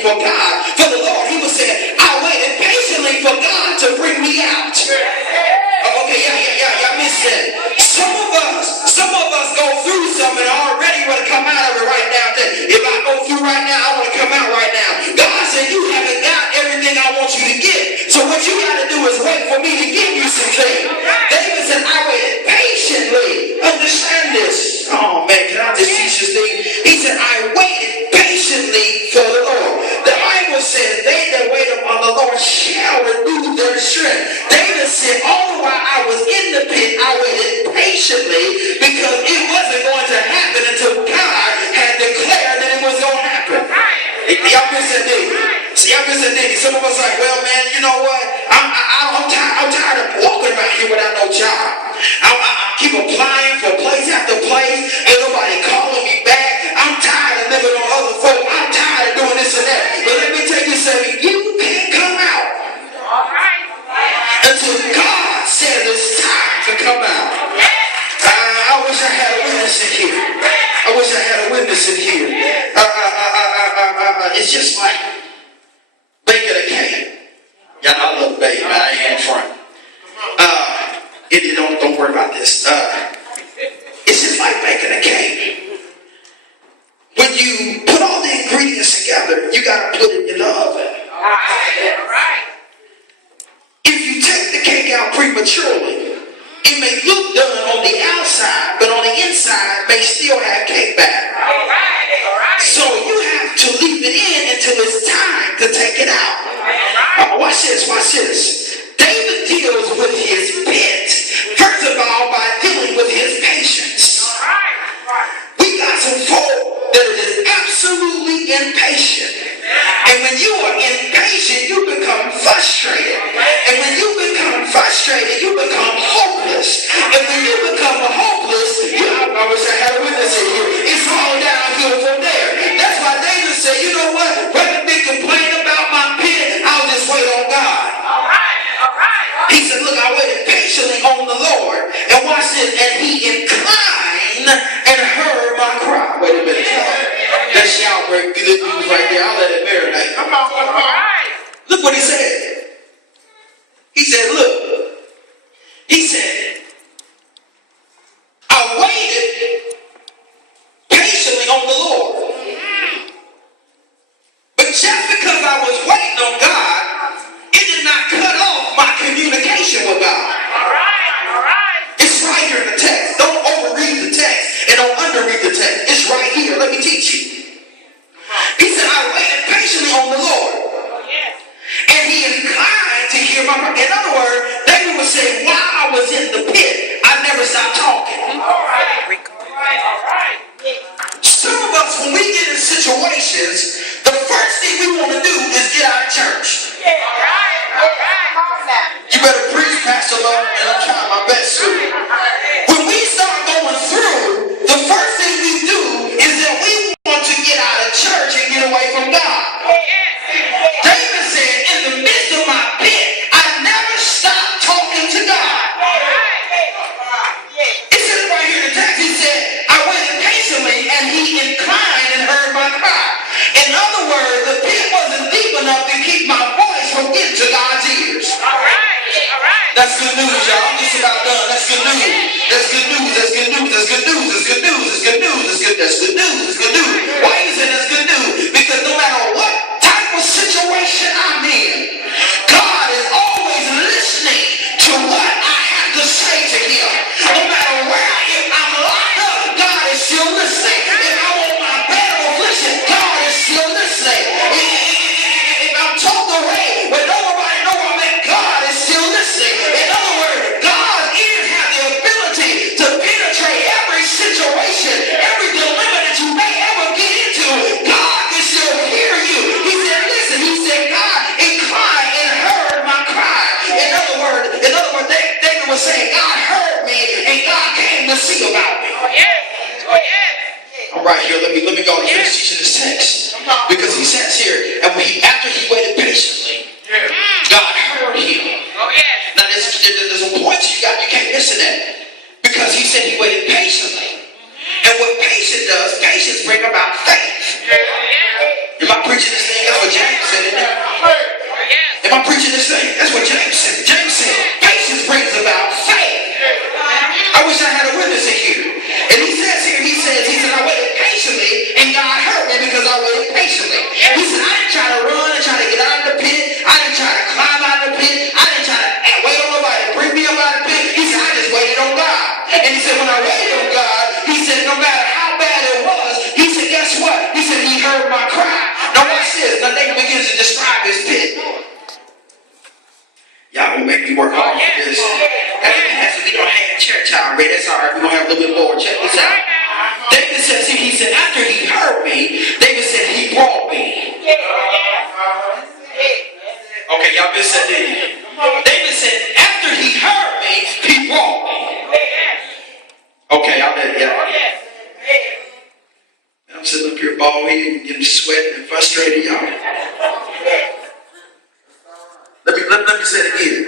patiently for God, for the Lord. He was saying, I waited patiently for God to bring me out. Okay, yeah, missed that. Some of us go through something and already want to come out of it right now. If I go through right now, I want to come out right now. God said, you haven't got everything I want you to get. So what you got to do is wait for me to give you some things. David said, I waited patiently. Understand this. Oh man, can I just teach this thing? He said, I waited patiently for the Lord. The Bible says, they that wait upon the Lord shall renew their strength. David said, all the while I was in the pit, I waited patiently because it wasn't going to happen until God had declared that it was going to happen. Y'all miss that day. See, y'all miss that day. Some of us are like, well, man, you know what? I'm tired of walking around here without no job. I keep applying for place after place. Ain't nobody calling me back. I'm tired of living on other folk. I'm tired of doing this and that. But let me tell you something. You can't come out until God says it's time to come out. I wish I had a witness in here. I wish I had a witness in here. It's just like baking a cake. Y'all know I love baking. I ain't in front. Don't worry about this. It's just like baking a cake. When you put all the ingredients together, you got to put it in the oven. If you take the cake out prematurely, it may look done on the outside, but on the inside may still have cake batter. So you have to leave it in until it's time to take it out. Watch this. David deals with his pit, first of all, by dealing with his patience. We got some folk that is absolutely impatient. And when you are impatient, you become frustrated. And when you become frustrated, you become hopeless. And when you become hopeless, I wish I had a witness in here. It's all downhill from there. That's why David said, you know what? Rather than complain about my pit, I'll just wait on God. He said, look, I waited patiently on the Lord. And watch this. And he inclined and heard my cry. Wait a minute. That shout break good news right there. I'll let it marinate. Come on. Look what he said. He said, look. He said, I waited patiently on the Lord. But just because I was waiting on God, it did not cut off my communication with God. All right. It's right here in the text. Don't overread the text and don't underread the text. It's right here. Let me teach you. He said, I waited patiently on the Lord. And he inclined to hear my prayer. In other words, David was saying, while I was in the pit, I never stopped talking. All right. Some of us, when we get in situations, the first thing we want to do is get out of church. You better preach, Pastor Love, and I'm trying my best to. When we start going through, the first thing we do is that we want to get out of church and get away from God. David said, in the midst of my pit, I never stopped talking to God. It says right here in the text, he said, I waited patiently and he inclined and heard my cry. In other words, the pit wasn't deep enough to keep my voice from getting to God's ears. That's good news, y'all. I'm just about done. That's good news. That's good news. That's good news. That's good news. That's good news. That's good news. That's good news. That's good news. Why you say that's good news? Because no matter what type of situation I'm in, God is always listening to what I have to say to him. No matter where if I'm locked up, God is still listening. If I'm on my bed of affliction, God is still listening. If I'm told away when nobody knows I'm at, God is still listening. In other words, God's ears have the ability to penetrate every situation, every dilemma that you may ever get into. God can still hear you. He said, listen, he said, God inclined and heard my cry. In other words, David was saying, God heard me and God came to see about me. All right, here, let me go and finish teaching this text. Because he says here, and after he waited patiently, God heard him. Now there's a point you can't miss in that. Because he said he waited patiently. And what patience does, patience brings about faith. Am I preaching this thing? That's what He said, I didn't try to run and try to get out of the pit. I didn't try to climb out of the pit. I didn't try to wait on nobody to bring me up out of the pit. He said, I just waited on God. And he said, when I waited on God, he said, no matter how bad it was, he said, guess what? He said, he heard my cry. Now watch this. Now David begins to describe his pit. Y'all gonna make me work hard for this. That's we don't have church already. That's all right. We're gonna have a little bit more. Check this out. David said, see, he said, after he heard me, David said, he brought me. Okay, y'all been said that. David said, after he heard me, he brought me. Okay, y'all did it. I'm sitting up here bald headed and getting sweating and frustrated, y'all. Let me say it again.